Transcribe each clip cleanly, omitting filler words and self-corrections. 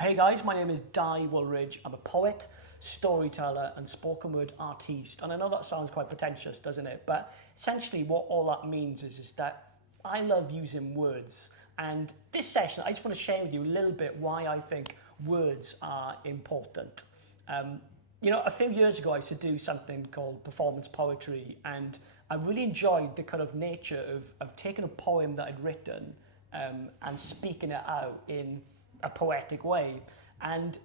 Hey guys, my name is Di Woolridge. I'm a poet, storyteller and spoken word artiste. And I know that sounds quite pretentious, doesn't it? But essentially what all that means is that I love using words. And this session, I just want to share with you a little bit why I think words are important. A few years ago I used to do something called performance poetry, and I really enjoyed the kind of nature of taking a poem that I'd written and speaking it out in a poetic way. And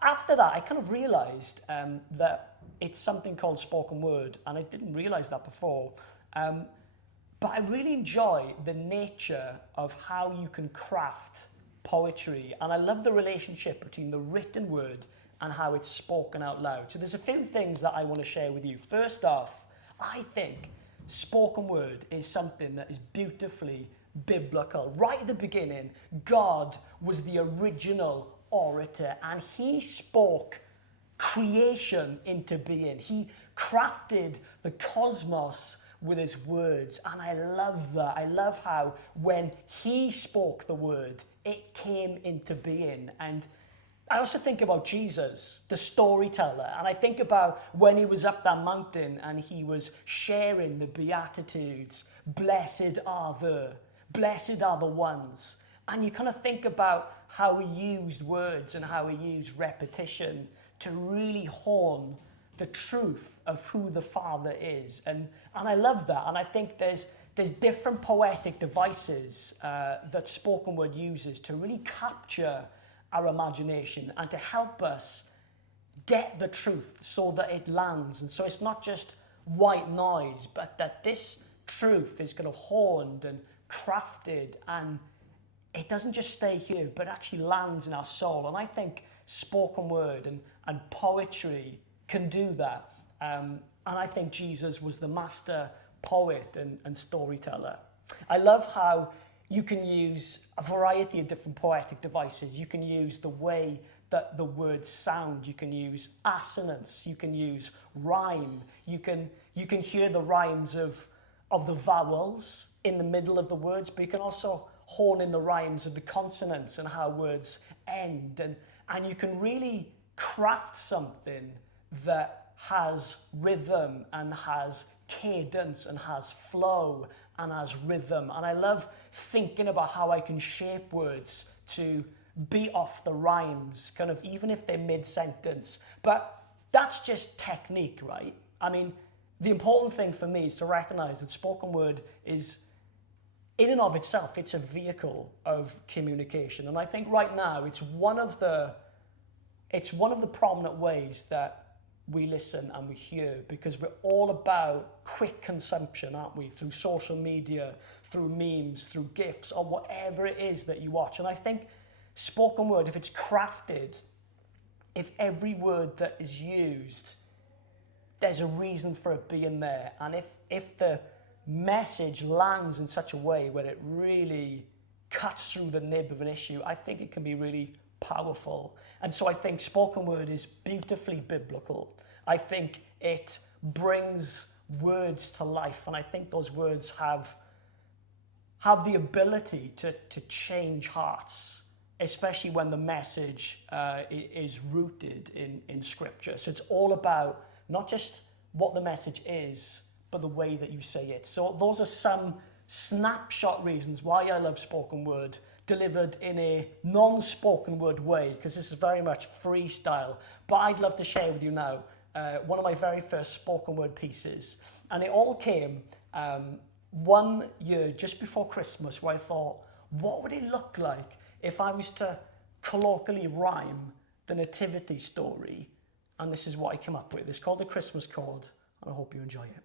after that, I kind of realized that it's something called spoken word, and I didn't realize that before. But I really enjoy the nature of how you can craft poetry, and I love the relationship between the written word and how it's spoken out loud. So there's a few things that I want to share with you. First off, I think spoken word is something that is beautifully biblical. Right at the beginning, God was the original orator, and he spoke creation into being. He crafted the cosmos with his words, and I love that. I love how when he spoke the word, it came into being. And I also think about Jesus, the storyteller, and I think about when he was up that mountain and he was sharing the Beatitudes. Blessed are the ones. And you kind of think about how he used words and how he used repetition to really hone the truth of who the Father is. And I love that. And I think there's different poetic devices that spoken word uses to really capture our imagination and to help us get the truth so that it lands. And so it's not just white noise, but that this truth is kind of honed and crafted, and it doesn't just stay here, but actually lands in our soul. And I think spoken word and poetry can do that. And I think Jesus was the master poet and storyteller. I love how you can use a variety of different poetic devices. You can use the way that the words sound. You can use assonance. You can use rhyme. You can hear the rhymes of the vowels in the middle of the words, but you can also hone in the rhymes of the consonants and how words end. And you can really craft something that has rhythm and has cadence and has flow and has rhythm. And I love thinking about how I can shape words to be off the rhymes, kind of even if they're mid-sentence. But that's just technique, right? I mean, the important thing for me is to recognize that spoken word is, in and of itself, it's a vehicle of communication. And I think right now it's one of the prominent ways that we listen and we hear, because we're all about quick consumption, aren't we? Through social media, through memes, through GIFs, or whatever it is that you watch. And I think spoken word, if it's crafted, if every word that is used, there's a reason for it being there. And if the message lands in such a way where it really cuts through the nib of an issue, I think it can be really powerful. And so I think spoken word is beautifully biblical. I think it brings words to life, and I think those words have the ability to change hearts, especially when the message is rooted in scripture. So it's all about not just what the message is, but the way that you say it. So those are some snapshot reasons why I love spoken word, delivered in a non-spoken word way, because this is very much freestyle. But I'd love to share with you now one of my very first spoken word pieces. And it all came one year just before Christmas, where I thought, what would it look like if I was to colloquially rhyme the nativity story? And this is what I came up with. It's called The Christmas Chord, and I hope you enjoy it.